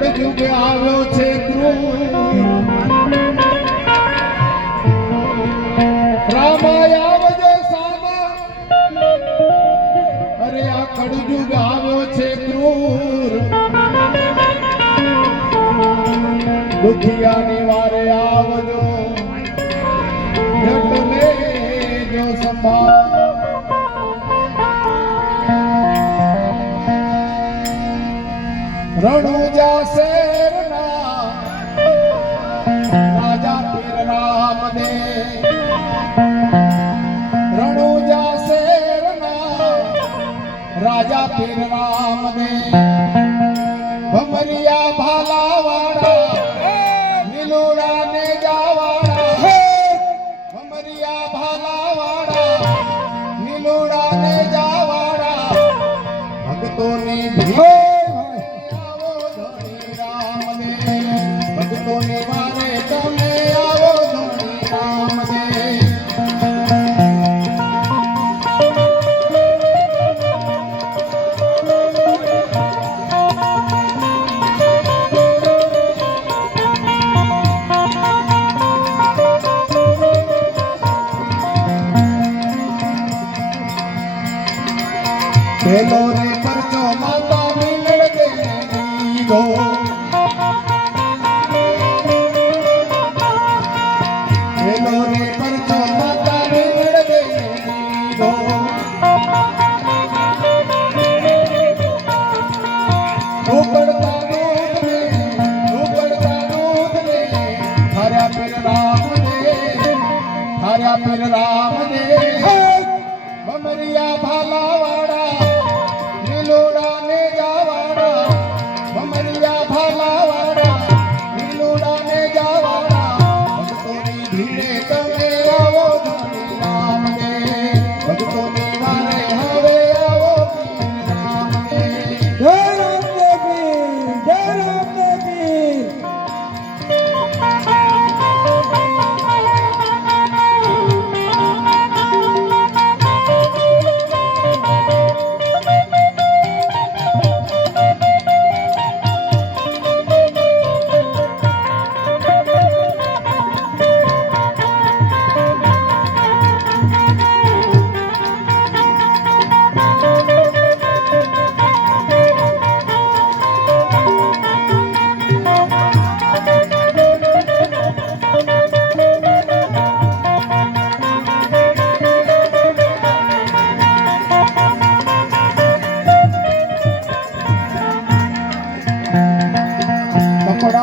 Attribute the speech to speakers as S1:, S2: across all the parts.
S1: કળયુગે આવ્યો છે અરે આ કળયુગ આવ્યો છે ક્રૂર. દુખિયાની વારે રણુજા શેરના રાજા પીર રામને રણુજા શેરના રાજા પીર રામને ભમરિયા પેલો રે પરચો માતા મિલડ દે દીધો પેલો રે પરચો માતા પીર રામ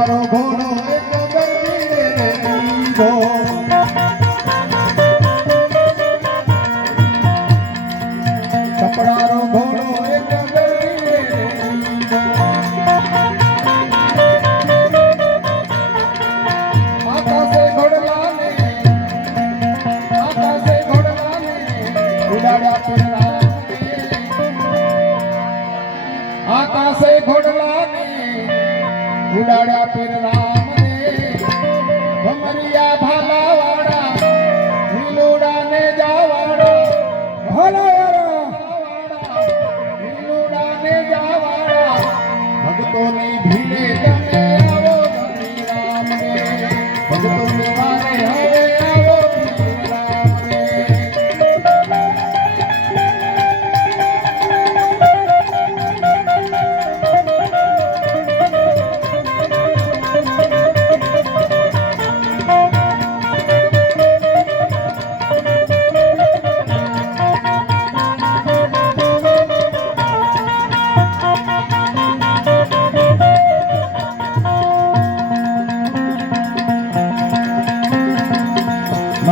S1: કપડાનો ઘોડો એક ગરબી રે દીધો ઉડાડ્યા પીર